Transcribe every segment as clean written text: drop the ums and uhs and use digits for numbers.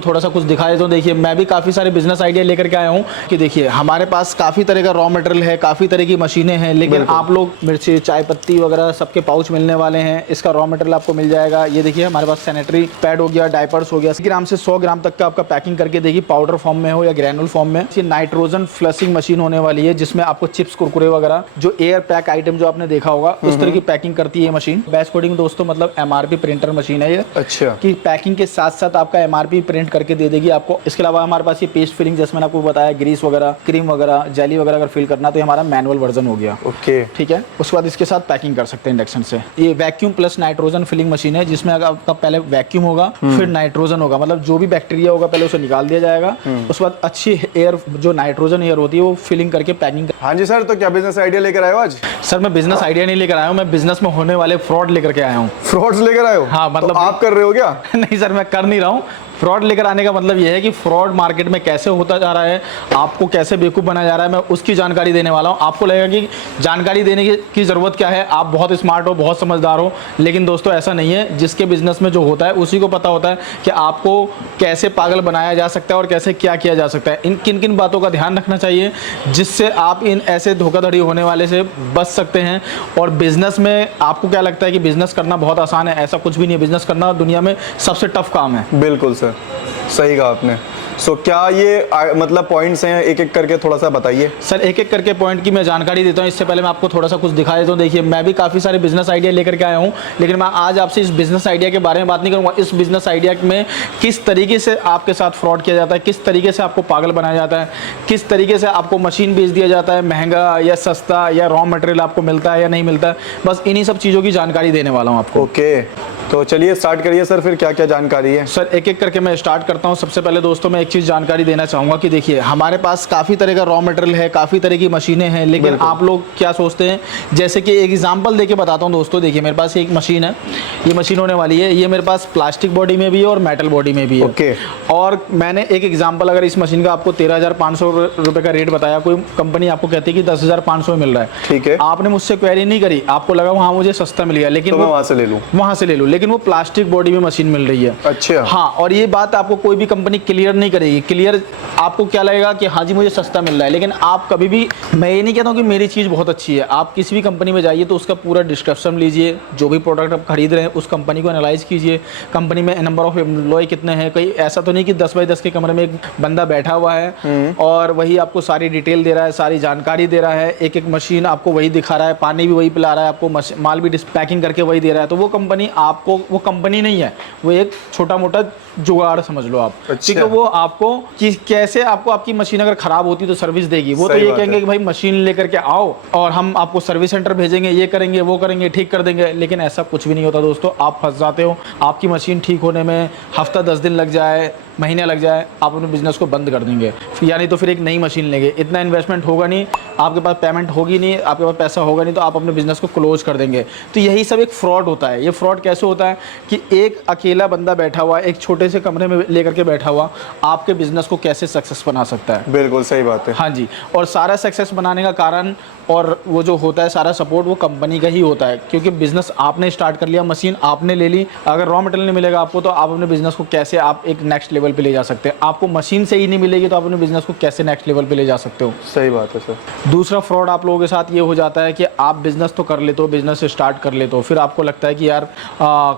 थोड़ा सा कुछ दिखाए तो देखिए मैं भी काफ़ी सारे बिजनेस आइडिया लेकर के आया हूँ कि देखिए हमारे पास काफ़ी तरह का रॉ मटेरियल है, काफ़ी तरह की मशीनें हैं, लेकिन आप लोग मिर्ची, चाय पत्ती वगैरह सबके पाउच मिलने वाले हैं। इसका रॉ मटेरियल आपको मिल जाएगा। ये देखिए हमारे पास सैनिटरी पैड हो गया, डायपर्स हो गया, 80 ग्राम से 100 ग्राम तक का आपका पैकिंग करके देखिए, पाउडर फॉर्म में हो या ग्रैनुल फॉर्म में। ये नाइट्रोजन फ्लशिंग मशीन होने वाली है जिसमें आपको चिप्स, कुरकुरे वगैरह जो एयर पैक आइटम जो आपने देखा होगा उस तरह की पैकिंग करती है मशीन। बैच कोडिंग दोस्तों मतलब MRP प्रिंटर मशीन है ये। अच्छा, कि पैकिंग के साथ साथ आपका MRP प्रिंट करके दे देगी आपको। इसके अलावा हमारे पास ये पेस्ट फिलिंग, जैसे मैंने आपको बताया, ग्रीस वगैरह, क्रीम वगैरह, जेली वगैरह अगर फिल करना तो ये हमारा मैनुअल वर्जन हो गया। ओके, ठीक है। उसके बाद इसके साथ पैकिंग कर सकते हैं इंडक्शन से। ये vacuum plus nitrogen filling machine है जिसमें अगर आपका पहले वैक्यूम होगा फिर नाइट्रोजन होगा, मतलब जो भी बैक्टीरिया होगा पहले उसे निकाल दिया जाएगा। उसके बाद अच्छी एयर, जो नाइट्रोजन एयर होती है वो फिलिंग करके पैकिंग। हाँ जी सर, तो क्या बिजनेस आइडिया लेकर आए हो आज? सर मैं बिजनेस आइडिया नहीं लेकर आया हूँ, मैं बिजनेस में होने वाले फ्रॉड लेकर के आया हूँ। फ्रॉड्स लेकर आए हो? हाँ, मतलब तो आप कर रहे हो क्या? नहीं सर, मैं कर नहीं रहा हूँ। फ्रॉड लेकर आने का मतलब ये है कि फ्रॉड मार्केट में कैसे होता जा रहा है, आपको कैसे बेवकूफ़ बनाया जा रहा है, मैं उसकी जानकारी देने वाला हूँ। आपको लगेगा कि जानकारी देने की ज़रूरत क्या है, आप बहुत स्मार्ट हो, बहुत समझदार हो, लेकिन दोस्तों ऐसा नहीं है। जिसके बिजनेस में जो होता है उसी को पता होता है कि आपको कैसे पागल बनाया जा सकता है और कैसे क्या किया जा सकता है। इन किन किन बातों का ध्यान रखना चाहिए जिससे आप इन ऐसे धोखाधड़ी होने वाले से बच सकते हैं। और बिजनेस में आपको क्या लगता है कि बिजनेस करना बहुत आसान है? ऐसा कुछ भी नहीं है। बिजनेस करना दुनिया में सबसे टफ काम है। बिल्कुल सर, सही कहा आपने। सो क्या ये मतलब पॉइंट्स हैं, एक एक करके थोड़ा सा बताइए। सर एक एक करके पॉइंट की मैं जानकारी देता हूँ। इससे पहले मैं आपको थोड़ा सा कुछ दिखा देता हूँ। देखिए मैं भी काफ़ी सारे बिजनेस आइडिया लेकर के आया हूँ, लेकिन मैं आज आपसे इस बिजनेस आइडिया के बारे में बात नहीं करूँगा। इस बिजनेस आइडिया में किस तरीके से आपके साथ फ्रॉड किया जाता है, किस तरीके से आपको पागल बनाया जाता है, किस तरीके से आपको मशीन बेच दिया जाता है महंगा या सस्ता, या रॉ मटेरियल आपको मिलता है या नहीं मिलता है, बस इन्हीं सब चीज़ों की जानकारी देने वाला हूँ आपको। ओके, तो चलिए स्टार्ट करिए सर, फिर क्या क्या जानकारी है? सर एक एक करके मैं स्टार्ट करता हूँ। सबसे पहले दोस्तों मैं एक चीज़ जानकारी देना चाहूँगा कि देखिए हमारे पास काफ़ी तरह का रॉ मटेरियल है, काफ़ी तरह की मशीनें हैं, लेकिन आप लोग क्या सोचते हैं, जैसे कि एक एग्जांपल देके बताता हूँ दोस्तों। देखिए मेरे पास एक मशीन है, ये मशीन होने वाली है, ये मेरे पास प्लास्टिक बॉडी में भी है और मेटल बॉडी में भी है। ओके। और मैंने एक एग्जाम्पल, अगर इस मशीन का आपको 13,500 रुपये का रेट बताया, कोई कंपनी आपको कहती है कि 10,500 में मिल रहा है, ठीक है, आपने मुझसे क्वेरी नहीं करी, आपको लगा वहाँ मुझे सस्ता मिल गया, लेकिन तो मैं वहाँ से ले लूँ, लेकिन वो प्लास्टिक बॉडी में मशीन मिल रही है। अच्छा, हाँ, और ये बात आपको कोई भी कंपनी क्लियर नहीं करेगी। क्लियर आपको क्या लगेगा कि हाँ जी मुझे सस्ता मिल रहा है, लेकिन आप कभी भी, मैं ये नहीं कहता हूँ कि मेरी चीज़ बहुत अच्छी है, आप किसी भी कंपनी में जाइए तो उसका पूरा डिस्क्रिप्शन लीजिए, जो भी प्रोडक्ट आप खरीद रहे हैं उस कंपनी को एनालाइज कीजिए, कंपनी में नंबर ऑफ एम्प्लॉय कितने हैं। कहीं ऐसा तो नहीं कि 10 बाई 10 के कमरे में एक बंदा बैठा हुआ है और वही आपको सारी डिटेल दे रहा है, सारी जानकारी दे रहा है, एक एक मशीन आपको वही दिखा रहा है, पानी भी वही पिला रहा है, आपको माल भी पैकिंग करके वही दे रहा है, तो वो कंपनी आपको, वो कंपनी नहीं है, वो एक छोटा मोटा जुगाड़ समझ लो आप। अच्छा। क्योंकि वो आपको कि कैसे आपको, आपकी मशीन अगर खराब होती तो सर्विस देगी, वो तो ये कहेंगे कि भाई मशीन लेकर के आओ और हम आपको सर्विस सेंटर भेजेंगे, ये करेंगे वो करेंगे, ठीक कर देंगे, लेकिन ऐसा कुछ भी नहीं होता दोस्तों। आप फंस जाते हो, आपकी मशीन ठीक होने में हफ्ता 10 दिन लग जाए, महीने लग जाए, आप अपने बिजनेस को बंद कर देंगे, यानी तो फिर एक नई मशीन लेंगे, इतना इन्वेस्टमेंट होगा नहीं, आपके पास पेमेंट होगी नहीं, आपके पास पैसा होगा नहीं, तो आप अपने बिजनेस को क्लोज कर देंगे। तो यही सब एक फ्रॉड होता है। ये फ्रॉड कैसे होता है कि एक अकेला बंदा बैठा हुआ, एक छोटे से कमरे में लेकर के बैठा हुआ, आपके बिजनेस को कैसे सक्सेस बना सकता है। बिल्कुल सही बात है। हाँ जी, और सारा सक्सेस बनाने का कारण और वो जो होता है सारा सपोर्ट वो कंपनी का ही होता है, क्योंकि बिजनेस आपने स्टार्ट कर लिया, मशीन आपने ले ली, अगर रॉ मटेरियल नहीं मिलेगा आपको तो आप अपने बिजनेस को कैसे आप एक नेक्स्ट लेवल पे ले जा सकते हैं। आपको मशीन से ही नहीं मिलेगी तो आप अपने बिजनेस को कैसे नेक्स्ट लेवल पे ले जा सकते हो। सही बात है सर। दूसरा फ्रॉड आप लोगों के साथ ये हो जाता है कि आप बिजनेस तो कर लेते हो, बिजनेस स्टार्ट कर लेते हो, फिर आपको लगता है कि यार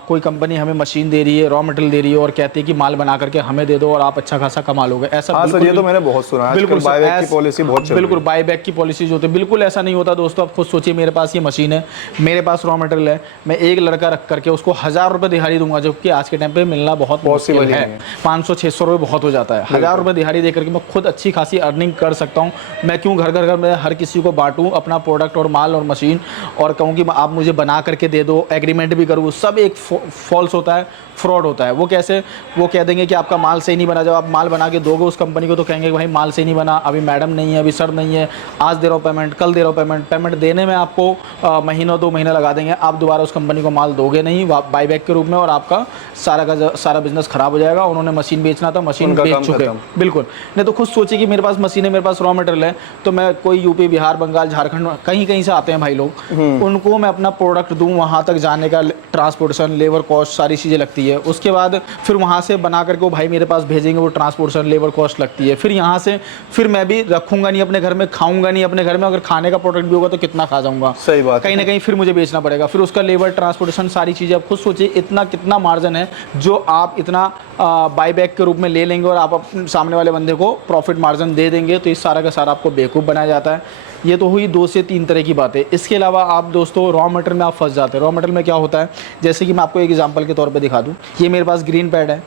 कोई कंपनी हमें मशीन दे रही है, रॉ मटेरियल दे रही है और कहती है कि माल बना करके हमें दे दो और आप अच्छा खासा कमा लोगे। ऐसा हाँ सर, ये तो मैंने बहुत सुना है, बिल्कुल बायबैक की पॉलिसी बहुत चल रही है। बिल्कुल बायबैक की पॉलिसी जो होती है, बिल्कुल ऐसा नहीं होता दोस्तों। आप खुद सोचिए, मेरे पास ये मशीन है, मेरे पास रॉ मटेरियल है, मैं एक लड़का रख करके उसको 1000 रुपये दिहाड़ी दूंगा, जो कि आज के टाइम पे मिलना बहुत पॉसिबल है। 500-600 रुपये बहुत हो जाता है। 1000 रुपये दिहाड़ी दे करके मैं खुद अच्छी खासी अर्निंग कर सकता हूँ। मैं क्यों घर घर में हर किसी को बांटूँ अपना प्रोडक्ट और माल और मशीन, और कहूँ कि आप मुझे बना करके दे दो, एग्रीमेंट भी करूँ, सब एक फॉल्स होता है, फ्रॉड होता है। वो कैसे, वो कह देंगे कि आपका माल सही नहीं बना, जब आप माल बना के दोगे उस कंपनी को तो कहेंगे कि भाई माल सही नहीं बना, अभी मैडम नहीं है, अभी सर नहीं है, आज दे रहा हूँ पेमेंट, कल दे रहा हूँ पेमेंट देने में आपको महीनों 2 महीने लगा देंगे, आप दोबारा उस कंपनी को माल दोगे नहीं बाईबैक के रूप में, और आपका सारा बिजनेस खराब हो जाएगा। उन्होंने मशीन बेचना था, मशीन बेच चुके हैं। बिल्कुल नहीं तो खुद सोचिए कि मेरे पास मशीन है, मेरे पास रॉ मटेरियल है, तो मैं कोई यूपी, बिहार, बंगाल, झारखंड, कहीं कहीं से आते हैं भाई लोग, उनको मैं अपना प्रोडक्ट दूँ, वहाँ तक जाने का ट्रांसपोर्टेशन, लेबर कॉस्ट, सारी चीज़ें लगती है। उसके बाद फिर वहाँ से बना करके वो भाई मेरे पास भेजेंगे, वो ट्रांसपोर्टेशन, लेबर कॉस्ट लगती है। फिर यहाँ से फिर मैं भी रखूँगा नहीं अपने घर में, खाऊंगा नहीं अपने घर में, अगर खाने का प्रोडक्ट भी होगा तो कितना खा जाऊँगा। सही बात, कहीं ना कहीं फिर मुझे बेचना पड़ेगा, फिर उसका लेबर, ट्रांसपोर्टेशन, सारी चीज़ें। आप खुद सोचिए इतना कितना मार्जिन है जो आप इतना बाईबैक के रूप में ले लेंगे और आप अपने सामने वाले बंदे को प्रॉफिट मार्जिन दे देंगे, तो इस सारा का सारा आपको बेवकूफ़ बनाया जाता है। ये तो हुई 2 से 3 तरह की बातें। इसके अलावा आप दोस्तों रॉ मटेरियल में आप फंस जाते हैं। रॉ मटेरियल में क्या होता है, जैसे कि मैं आपको एक एग्जांपल के तौर पे दिखा दूं, ये मेरे पास ग्रीन पैड है,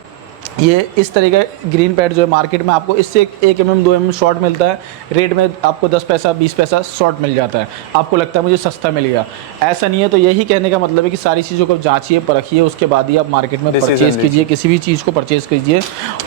ये इस तरह का ग्रीन पैड जो है मार्केट में आपको इससे 1 mm 2 mm शॉर्ट मिलता है, रेट में आपको 10 पैसा 20 पैसा शॉर्ट मिल जाता है, आपको लगता है मुझे सस्ता मिल गया, ऐसा नहीं है। तो यही कहने का मतलब है कि सारी चीज़ों को जांचिए, परखिए, उसके बाद ही आप मार्केट में परचेज़ कीजिए, किसी भी चीज़ को परचेज़ कीजिए।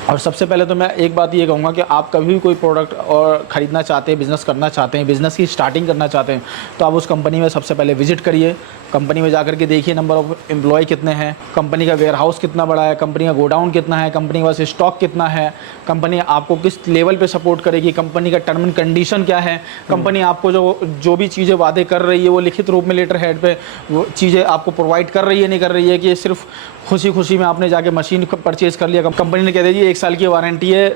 और सबसे पहले तो मैं एक बात ये कहूँगा कि आप कभी भी कोई प्रोडक्ट और ख़रीदना चाहते हैं, बिज़नेस करना चाहते हैं, बिज़नेस की स्टार्टिंग करना चाहते हैं, तो आप उस कंपनी में सबसे पहले विजिट करिए। कंपनी में जाकर के देखिए नंबर ऑफ एम्प्लॉय कितने हैं, कंपनी का वेयर हाउस कितना बड़ा है, कंपनी का गोडाउन कितना है, कंपनी के पास स्टॉक कितना है, कंपनी आपको किस लेवल पे सपोर्ट करेगी, कंपनी का टर्म एंड कंडीशन क्या है, कंपनी आपको जो भी चीज़ें वादे कर रही है वो लिखित रूप में लेटर हेड पे वो चीज़ें आपको प्रोवाइड कर रही है, नहीं कर रही है कि सिर्फ खुशी खुशी में आपने जाके मशीन परचेज़ कर लिया, कंपनी ने कह दिया जी 1 साल की वारंटी है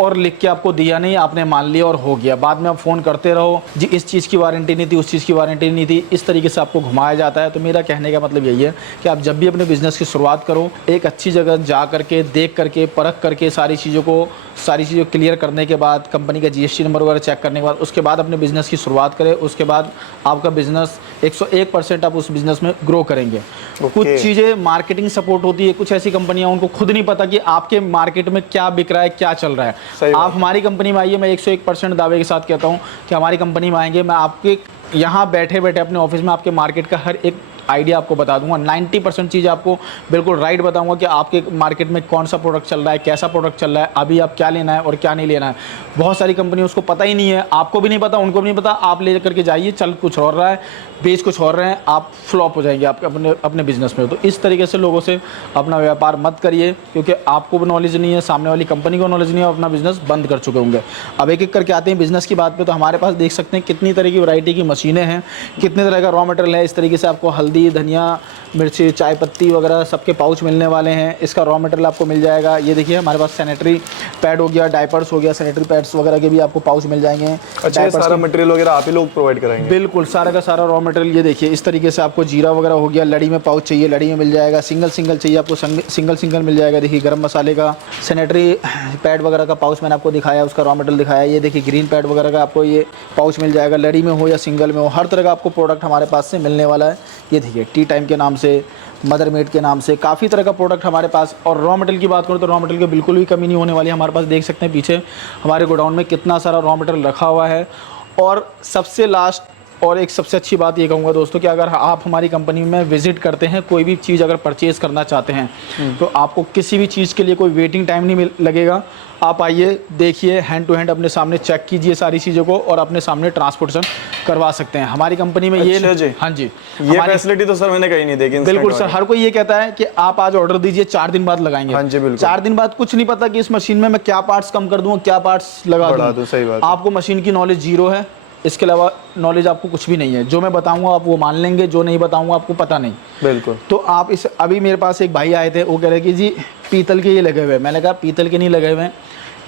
और लिख के आपको दिया नहीं, आपने मान लिया और हो गया, बाद में आप फ़ोन करते रहो जी इस चीज़ की वारंटी नहीं थी, उस चीज़ की वारंटी नहीं थी, इस तरीके से आपको घुमाया जाता है। तो मेरा कहने का मतलब यही है कि आप जब भी अपने बिज़नेस की शुरुआत करो, एक अच्छी जगह जा करके, देख करके, परख करके, सारी चीज़ों क्लियर करने के बाद, कंपनी का GST नंबर वगैरह चेक करने के बाद, उसके बाद अपने बिज़नेस की शुरुआत करें। उसके बाद आपका बिज़नेस 101% आप उस बिज़नेस में ग्रो करेंगे। कुछ चीज़ें मार्केटिंग सपोर्ट होती है, कुछ ऐसी कंपनियां उनको खुद नहीं पता कि आपके मार्केट में क्या बिक रहा है, क्या चल रहा है। आप हमारी कंपनी में आइए, मैं 101% दावे के साथ कहता हूँ कि हमारी कंपनी में आएंगे, मैं आपके यहाँ बैठे बैठे अपने ऑफिस में आपके मार्केट का हर एक आइडिया आपको बता दूंगा। 90% चीज़ आपको बिल्कुल राइट बताऊंगा कि आपके मार्केट में कौन सा प्रोडक्ट चल रहा है, कैसा प्रोडक्ट चल रहा है, अभी आप क्या लेना है और क्या नहीं लेना है। बहुत सारी कंपनी उसको पता ही नहीं है, आपको भी नहीं पता, उनको भी नहीं पता, आप ले करके जाइए, चल कुछ और रहा है, बेच कुछ और रहे हैं, आप फ्लॉप हो जाएंगे आपके अपने बिजनेस में। तो इस तरीके से लोगों से अपना व्यापार मत करिए, क्योंकि आपको भी नॉलेज नहीं है, सामने वाली कंपनी को नॉलेज नहीं है, अपना बिजनेस बंद कर चुके होंगे। अब एक एक करके आते हैं बिजनेस की बात पे। तो हमारे पास देख सकते हैं कितनी तरह की वैरायटी की मशीनें हैं, कितने तरह का रॉ मटेरियल है। इस तरीके से आपको हल्दी, धनिया, मिर्ची, चाय पत्ती वगैरह सबके पाउच मिलने वाले हैं। इसका रॉ मटेरियल आपको मिल जाएगा। ये देखिए हमारे पास सैनिटरी पैड हो गया, डायपर्स हो गया, सैनिटरी पैड्स वगैरह के भी आपको पाउच मिल जाएंगे। अच्छा, सारा मटेरियल वगैरह आप ही लोग प्रोवाइड कराएंगे? बिल्कुल, सारा का सारा रॉ मटेरियल। ये देखिए इस तरीके से आपको जीरा वगैरह हो गया, लड़ी में पाउच चाहिए लड़ी में मिल जाएगा, सिंगल चाहिए आपको सिंगल मिल जाएगा। देखिए गरम मसाले का, सैनिटरी पैड वगैरह का पाउच मैंने आपको दिखाया, उसका रॉ मटेरियल दिखाया। ये देखिए ग्रीन पैड वगैरह का आपको ये पाउच मिल जाएगा, लड़ी में हो या सिंगल में हो, हर तरह का आपको प्रोडक्ट हमारे पास से मिलने वाला है। ये देखिए टी टाइम के नाम से, मदर मेड के नाम से, काफ़ी तरह का प्रोडक्ट हमारे पास। और रॉ मटेरियल की बात करूँ तो रॉ मटेरियल की बिल्कुल भी कमी नहीं होने वाली है हमारे पास। देख सकते हैं पीछे हमारे गोडाउन में कितना सारा रॉ मटेरियल रखा हुआ है। और सबसे लास्ट और एक सबसे अच्छी बात ये कहूँगा दोस्तों कि अगर आप हमारी कंपनी में विजिट करते हैं, कोई भी चीज़ अगर परचेज़ करना चाहते हैं तो आपको किसी भी चीज़ के लिए कोई वेटिंग टाइम नहीं लगेगा। आप आइए, देखिए, हैंड टू हैंड अपने सामने चेक कीजिए सारी चीज़ों को और अपने सामने ट्रांसपोर्टेशन करवा सकते हैं हमारी कंपनी में। अच्छा ये जी। हाँ जी, ये फैसिलिटी तो सर मैंने कहीं नहीं देखी। बिल्कुल सर, हर कोई ये कहता है कि आप आज ऑर्डर दीजिए, 4 दिन बाद लगाएंगे। हाँ जी बिल्कुल। 4 दिन बाद कुछ नहीं पता कि इस मशीन में मैं क्या पार्ट्स कम कर दूँ, क्या पार्ट्स लगा दूँ। सही बात। आपको मशीन की नॉलेज जीरो है, इसके अलावा नॉलेज आपको कुछ भी नहीं है। जो मैं बताऊंगा आप वो मान लेंगे, जो नहीं बताऊंगा आपको पता नहीं। बिल्कुल। तो आप इस अभी मेरे पास एक भाई आए थे, वो कह रहे कि जी पीतल के ये लगे हुए हैं। मैंने कहा पीतल के नहीं लगे हुए हैं,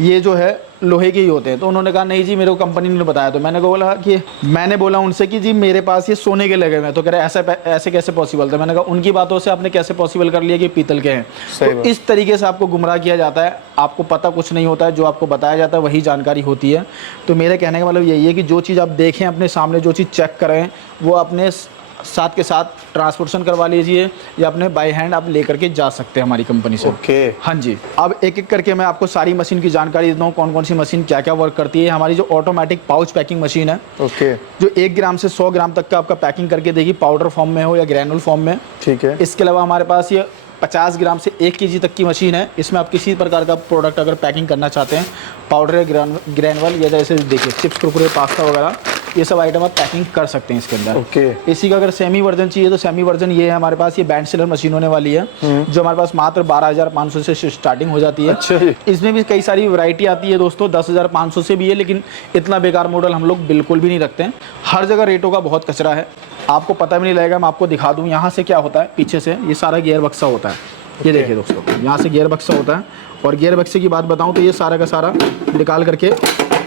ये जो है लोहे के ही होते हैं। तो उन्होंने कहा नहीं जी मेरे को कंपनी ने बताया। तो मैंने बोला उनसे कि जी मेरे पास ये सोने के लगे हुए हैं। तो कह रहे ऐसे कैसे पॉसिबल था। मैंने कहा उनकी बातों से आपने कैसे पॉसिबल कर लिया कि पीतल के हैं। तो इस तरीके से आपको गुमराह किया जाता है, आपको पता कुछ नहीं होता है, जो आपको बताया जाता है वही जानकारी होती है। तो मेरे कहने का मतलब यही है कि जो चीज़ आप देखें अपने सामने, जो चीज़ चेक करें, वो अपने साथ के साथ ट्रांसपोर्टेशन करवा लीजिए या अपने बाय हैंड आप लेकर के जा सकते हैं हमारी कंपनी से। ओके। हाँ जी। अब एक एक करके मैं आपको सारी मशीन की जानकारी देता हूँ, कौन कौन सी मशीन क्या क्या वर्क करती है। हमारी जो ऑटोमेटिक पाउच पैकिंग मशीन है, ओके, जो 1 ग्राम से 100 ग्राम तक का आपका पैकिंग करके देगी, पाउडर फॉर्म में हो या ग्रैनुल फॉर्म में। ठीक है। इसके अलावा हमारे पास ये 50 ग्राम से 1 kg तक की मशीन है। इसमें आप किसी प्रकार का प्रोडक्ट अगर पैकिंग करना चाहते हैं, पाउडर, ग्रैनुअल या जैसे देखिए चिप्स, कुरकुरे, पास्ता वगैरह, ये सब आइटम आप पैकिंग कर सकते हैं इसके अंदर। ओके। इसी का अगर सेमी वर्जन चाहिए तो सेमी वर्जन ये है हमारे पास, ये बैंड सीलर मशीन होने वाली है जो हमारे पास मात्र 12,500 से स्टार्टिंग हो जाती है। अच्छा जी। इसमें भी कई सारी वैरायटी आती है दोस्तों, 10,500 से भी है, लेकिन इतना बेकार मॉडल हम लोग बिल्कुल भी नहीं रखते हैं। हर जगह रेटों का बहुत कचरा है, आपको पता भी नहीं लगेगा। मैं आपको दिखा दूँ यहाँ से क्या होता है, पीछे से ये सारा गियर बक्सा होता है। ये देखिए दोस्तों, यहाँ से गियर बक्सा होता है, और गियर बक्से की बात बताऊँ तो ये सारा का सारा निकाल करके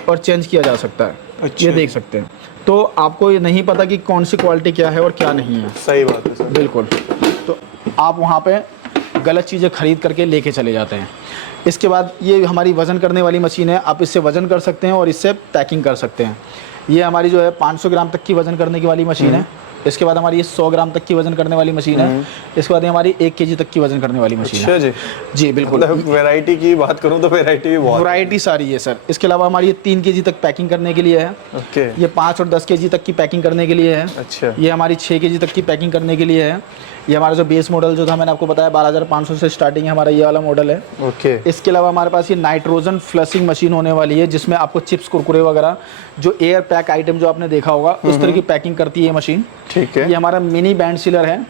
और चेंज किया जा सकता है। अच्छा। ये देख सकते हैं। तो आपको ये नहीं पता कि कौन सी क्वालिटी क्या है और क्या नहीं है। सही बात है सर। बिल्कुल, तो आप वहाँ पे गलत चीज़ें खरीद करके लेके चले जाते हैं। इसके बाद ये हमारी वज़न करने वाली मशीन है, आप इससे वज़न कर सकते हैं और इससे पैकिंग कर सकते हैं। ये हमारी जो है 500 ग्राम तक की वज़न करने की वाली मशीन है। इसके बाद हमारी ये 100 ग्राम तक की वज़न करने वाली मशीन है। इसके बाद ये हमारी 1 केजी तक की वज़न करने वाली मशीन अच्छा है। जी। जी बिल्कुल। मतलब वैरायटी की बात करूं तो वैरायटी भी बहुत, वैरायटी सारी है सर। इसके अलावा हमारी ये 3 केजी तक पैकिंग करने के लिए है। ओके। ये 5 और 10 केजी तक की पैकिंग करने के लिए है। अच्छा। ये हमारी 6 केजी तक की पैकिंग करने के लिए है। ये हमारा जो बेस मॉडल जो था मैंने आपको बताया 12,500 से स्टार्टिंग है, हमारा ये वाला मॉडल है। ओके। इसके अलावा हमारे पास ये नाइट्रोजन फ्लशिंग मशीन होने वाली है, जिसमें आपको चिप्स कुरकुरे वगैरह जो एयर पैक आइटम जो आपने देखा होगा उस तरह की पैकिंग करती है ये मशीन। ठीक है। ये हमारा मिनी बैंड सीलर है,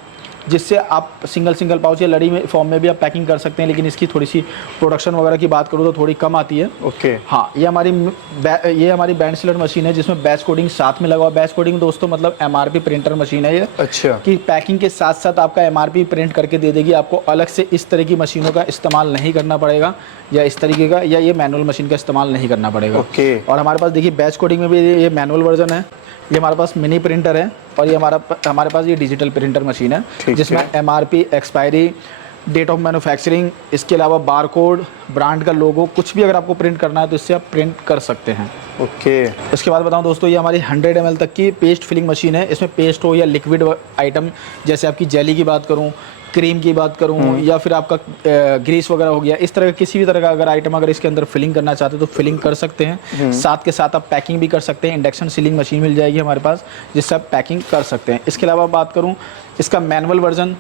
जिससे आप सिंगल पाउच या लड़ी में फॉर्म में भी आप पैकिंग कर सकते हैं, लेकिन इसकी थोड़ी सी प्रोडक्शन वगैरह की बात करूँ तो थोड़ी कम आती है। ओके। हाँ, ये हमारी बैंड सीलर मशीन है, जिसमें बैच कोडिंग साथ में लगा हुआ। बैच कोडिंग दोस्तों मतलब MRP प्रिंटर मशीन है ये। अच्छा। कि पैकिंग के साथ साथ आपका MRP प्रिंट करके दे देगी, आपको अलग से इस तरह की मशीनों का इस्तेमाल नहीं करना पड़ेगा, या इस तरीके का, या ये मैनुअल मशीन का इस्तेमाल नहीं करना पड़ेगा। ओके। और हमारे पास देखिए बैच कोडिंग में भी ये मैनुअल वर्जन है, ये हमारे पास मिनी प्रिंटर है, और ये हमारे पास ये डिजिटल प्रिंटर मशीन है, जिसमें MRP, expiry, date of manufacturing, इसके अलावा बारकोड, ब्रांड का लोगो, कुछ भी अगर आपको प्रिंट करना है तो इससे आप प्रिंट कर सकते हैं। ओके। इसके बाद बताऊं दोस्तों, ये हमारी 100 ml तक की पेस्ट फिलिंग मशीन है। इसमें पेस्ट हो या लिक्विड आइटम, जैसे आपकी जेली की बात करूं, क्रीम की बात करूं, या फिर आपका ग्रीस वगैरह हो गया, इस तरह का किसी भी तरह का अगर आइटम अगर इसके अंदर फिलिंग करना चाहते हैं तो फिलिंग कर सकते हैं। साथ के साथ आप पैकिंग भी कर सकते हैं। इंडक्शन सीलिंग मशीन मिल जाएगी हमारे पास, जिससे आप पैकिंग कर सकते हैं। इसके अलावा बात करूँ इसका मैनुअल वर्जन,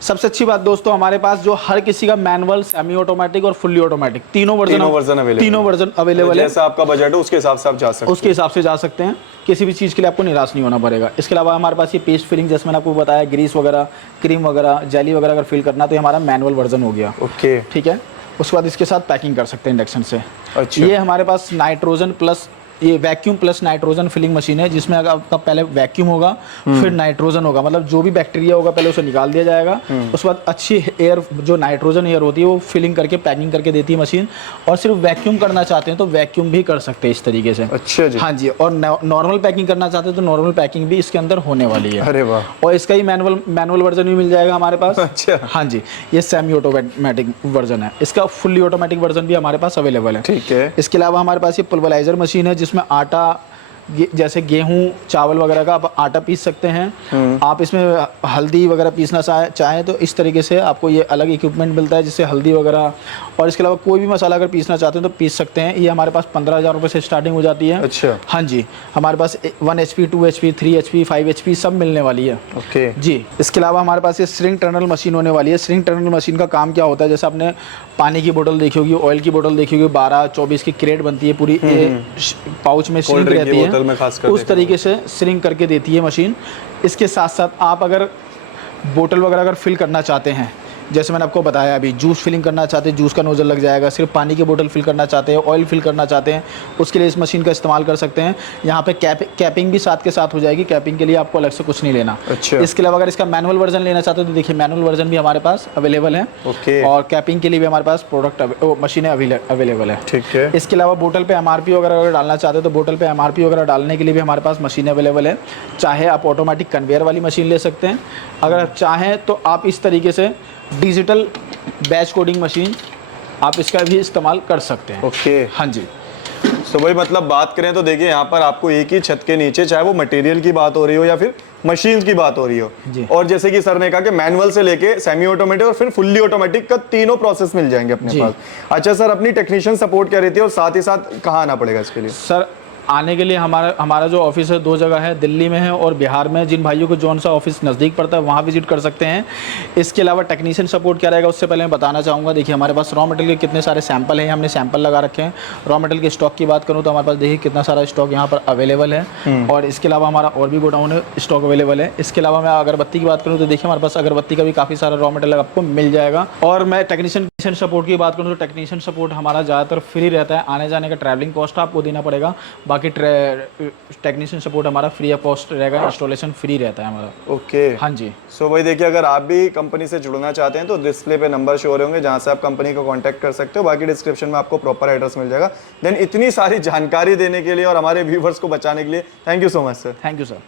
सबसे अच्छी बात दोस्तों हमारे पास जो हर किसी का मैनुअल, सेमी ऑटोमेटिक और फुल्ली ऑटोमेटिक तीनों वर्जन अवेलेबल है। जैसा आपका बजट है उसके हिसाब से आप जा सकते हैं। उसके हिसाब से जा सकते हैं, किसी भी चीज़ के लिए आपको निराश नहीं होना पड़ेगा। इसके अलावा हमारे पास ये पेस्ट फिलिंग, जैसे मैंने आपको बताया, ग्रीस वगैरह, क्रीम वगैरह, जेली वगैरह अगर फिल करना तो ये हमारा मैनुअल वर्जन हो गया। ओके। ठीक है। उसके बाद इसके साथ पैकिंग कर सकते हैं इंडक्शन से। अच्छा। ये हमारे पास नाइट्रोजन प्लस, ये vacuum plus nitrogen filling machine है, जिसमें अगर आपका पहले वैक्यूम होगा फिर नाइट्रोजन होगा, मतलब जो भी बैक्टीरिया होगा पहले उसे निकाल दिया जाएगा। उसके बाद अच्छी एयर, जो नाइट्रोजन एयर होती है वो फिलिंग करके पैकिंग करके देती है मशीन। और सिर्फ वैक्यूम करना चाहते हैं तो वैक्यूम भी कर सकते हैं इस तरीके से। अच्छा जी। हाँ जी। और नॉर्मल पैकिंग करना चाहते हैं तो नॉर्मल पैकिंग भी इसके अंदर होने वाली है। अरे वाह। और इसका ही मैनुअल वर्जन भी मिल जाएगा हमारे पास। अच्छा। हाँ जी। ये सेमी ऑटोमेटिक वर्जन है, इसका फुल्ली ऑटोमेटिक वर्जन भी हमारे पास अवेलेबल है। ठीक है। इसके अलावा हमारे पास ये पल्वराइजर मशीन है, जिसमें आटा, जैसे गेहूं, चावल वगैरह का आप आटा पीस सकते हैं। आप इसमें हल्दी वगैरह पीसना चाहें तो इस तरीके से आपको ये अलग इक्विपमेंट मिलता है, जिससे हल्दी वगैरह, और इसके अलावा कोई भी मसाला अगर पीसना चाहते हैं तो पीस सकते हैं। ये हमारे पास 15,000 रुपये से स्टार्टिंग हो जाती है। अच्छा। हाँ जी। हमारे पास 1 HP, 2 HP, 3 HP, 5 HP सब मिलने वाली है। ओके जी। इसके अलावा हमारे पास ये स्ट्रिंग टनल मशीन होने वाली है। स्ट्रिंग टनल मशीन का काम क्या होता है, जैसे आपने पानी की बोतल देखी होगी, ऑयल की बोतल देखी होगी, 12-24 की क्रेट बनती है पूरी, पाउच में श्रिंक रहती है, उस तरीके से श्रिंक करके देती है मशीन। इसके साथ साथ आप अगर बोतल वगैरह अगर फिल करना चाहते हैं, जैसे मैंने आपको बताया अभी, जूस फिलिंग करना चाहते हैं, जूस का नोजल लग जाएगा। सिर्फ पानी की बोतल फिल करना चाहते हैं, ऑयल फिल करना चाहते हैं, उसके लिए इस मशीन का इस्तेमाल कर सकते हैं। यहाँ पे कैपिंग भी साथ के साथ हो जाएगी, कैपिंग के लिए आपको अलग से कुछ नहीं लेना। अच्छा। इसके अलावा अगर इसका मैनुअल वर्जन लेना चाहते हैं तो देखिए मैनुअल वर्जन भी हमारे पास अवेलेबल है। ओके। और कैपिंग के लिए भी हमारे पास मशीनें अवेलेबल है। ठीक है। इसके अलावा बोतल पे MRP वगैरह अगर डालना चाहते हैं तो बोतल पे MRP वगैरह डालने के लिए भी हमारे पास मशीनें अवेलेबल है। चाहे आप ऑटोमेटिक कन्वेयर वाली मशीन ले सकते हैं, अगर आप चाहें तो आप इस तरीके से डिजिटल बैच कोडिंग मशीन आप इसका भी इस्तेमाल कर सकते हैं। ओके। हाँ जी। तो भाई मतलब बात करें तो देखिए यहाँ पर आपको एक ही छत के नीचे, चाहे वो मटेरियल की बात हो रही हो या फिर मशीन की बात हो रही हो, और जैसे कि सर ने कहा कि मैनुअल से लेके सेमी ऑटोमेटिक और फिर फुल्ली ऑटोमेटिक का तीनों प्रोसेस मिल जाएंगे अपने पास। अच्छा सर, अपनी टेक्नीशियन सपोर्ट क्या रहती है और साथ ही साथ कहाँ आना पड़ेगा इसके लिए? सर आने के लिए हमारा जो ऑफिस है 2 जगह है, दिल्ली में है और बिहार में। जिन भाइयों को जौन सा ऑफिस नज़दीक पड़ता है वहाँ विजिट कर सकते हैं। इसके अलावा टेक्नीशियन सपोर्ट क्या रहेगा उससे पहले मैं बताना चाहूँगा। देखिए हमारे पास रॉ मटेरियल के कितने सारे सैंपल हैं, हमने सैंपल लगा रखे हैं। रॉ मटेरियल के स्टॉक की बात करूँ तो हमारे पास देखिए कितना सारा स्टॉक यहाँ पर अवेलेबल है। और इसके अलावा हमारा और भी गोडाउन है, स्टॉक अवेलेबल है। इसके अलावा मैं अगरबत्ती की बात करूँ तो देखिए हमारे पास अगरबत्ती का भी काफ़ी सारा रॉ मटेरियल आपको मिल जाएगा। और मैं टेक्नीशियन सपोर्ट की बात करूँ तो टेक्नीशियन सपोर्ट हमारा ज़्यादातर फ्री रहता है। आने जाने का ट्रैवलिंग कॉस्ट आपको देना पड़ेगा, बाकी टेक्नीशियन सपोर्ट हमारा फ्री ऑफ कॉस्ट रहेगा, इंस्टॉलेशन फ्री रहता है हमारा। ओके, हाँ जी। सो भाई देखिए, अगर आप भी कंपनी से जुड़ना चाहते हैं तो डिस्प्ले पे नंबर शो हो रहे होंगे जहां से आप कंपनी को कांटेक्ट कर सकते हो। बाकी डिस्क्रिप्शन में आपको प्रॉपर एड्रेस मिल जाएगा। देन इतनी सारी जानकारी देने के लिए और हमारे व्यूवर्स को बचाने के लिए thank you so much sir. Thank you sir.